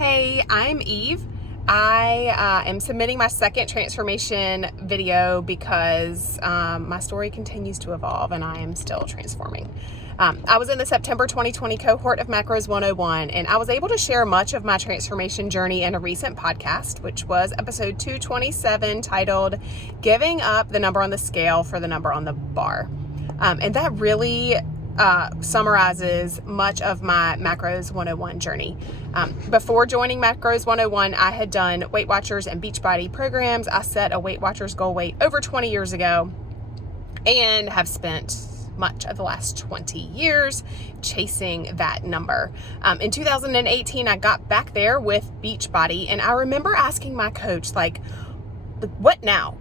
Hey, I'm Eve. I am submitting my second transformation video because my story continues to evolve and I am still transforming. I was in the September 2020 cohort of Macros 101, and I was able to share much of my transformation journey in a recent podcast, which was episode 227, titled Giving Up the Number on the Scale for the Number on the Bar. And that really summarizes much of my Macros 101 journey. Before joining Macros 101, I had done Weight Watchers and Beachbody programs. I set a Weight Watchers goal weight over 20 years ago and have spent much of the last 20 years chasing that number. In 2018, I got back there with Beachbody, and I remember asking my coach, like, what now?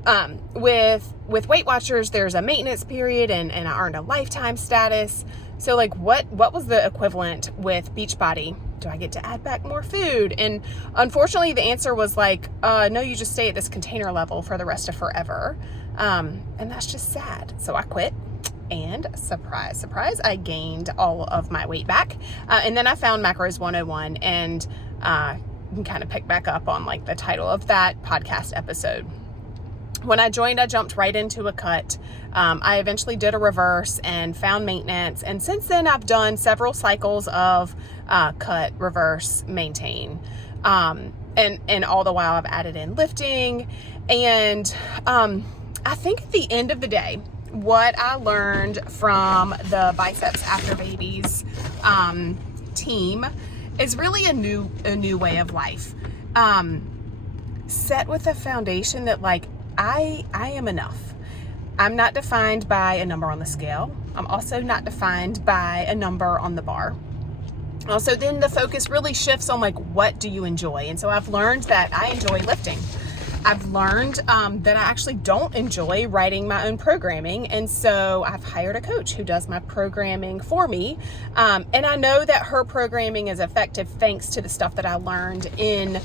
With Weight Watchers, there's a maintenance period and I earned a lifetime status. So like what was the equivalent with Beachbody? Do I get to add back more food? And unfortunately the answer was like, no, you just stay at this container level for the rest of forever. And that's just sad. So I quit. And surprise, surprise, I gained all of my weight back. And then I found Macros 101 and you can kind of pick back up on like the title of that podcast episode. When I joined, I jumped right into a cut. I eventually did a reverse and found maintenance. And since then, I've done several cycles of cut, reverse, maintain. And all the while I've added in lifting. And I think at the end of the day, what I learned from the Biceps After Babies team is really a new way of life. Set with a foundation that like, I am enough. I'm not defined by a number on the scale. I'm also not defined by a number on the bar. Also, then the focus really shifts on like, what do you enjoy? And so I've learned that I enjoy lifting. I've learned that I actually don't enjoy writing my own programming. And so I've hired a coach who does my programming for me. And I know that her programming is effective thanks to the stuff that I learned in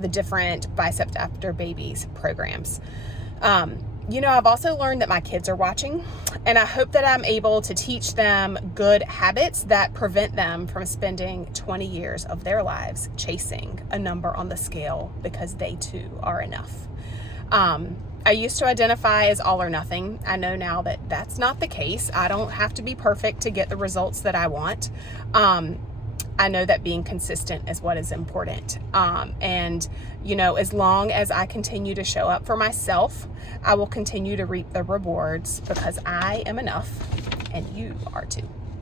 the different Biceps After Babies programs. I've also learned that my kids are watching, and I hope that I'm able to teach them good habits that prevent them from spending 20 years of their lives chasing a number on the scale because they too are enough. I used to identify as all or nothing. I know now that that's not the case. I don't have to be perfect to get the results that I want. I know that being consistent is what is important. And as long as I continue to show up for myself, I will continue to reap the rewards because I am enough and you are too.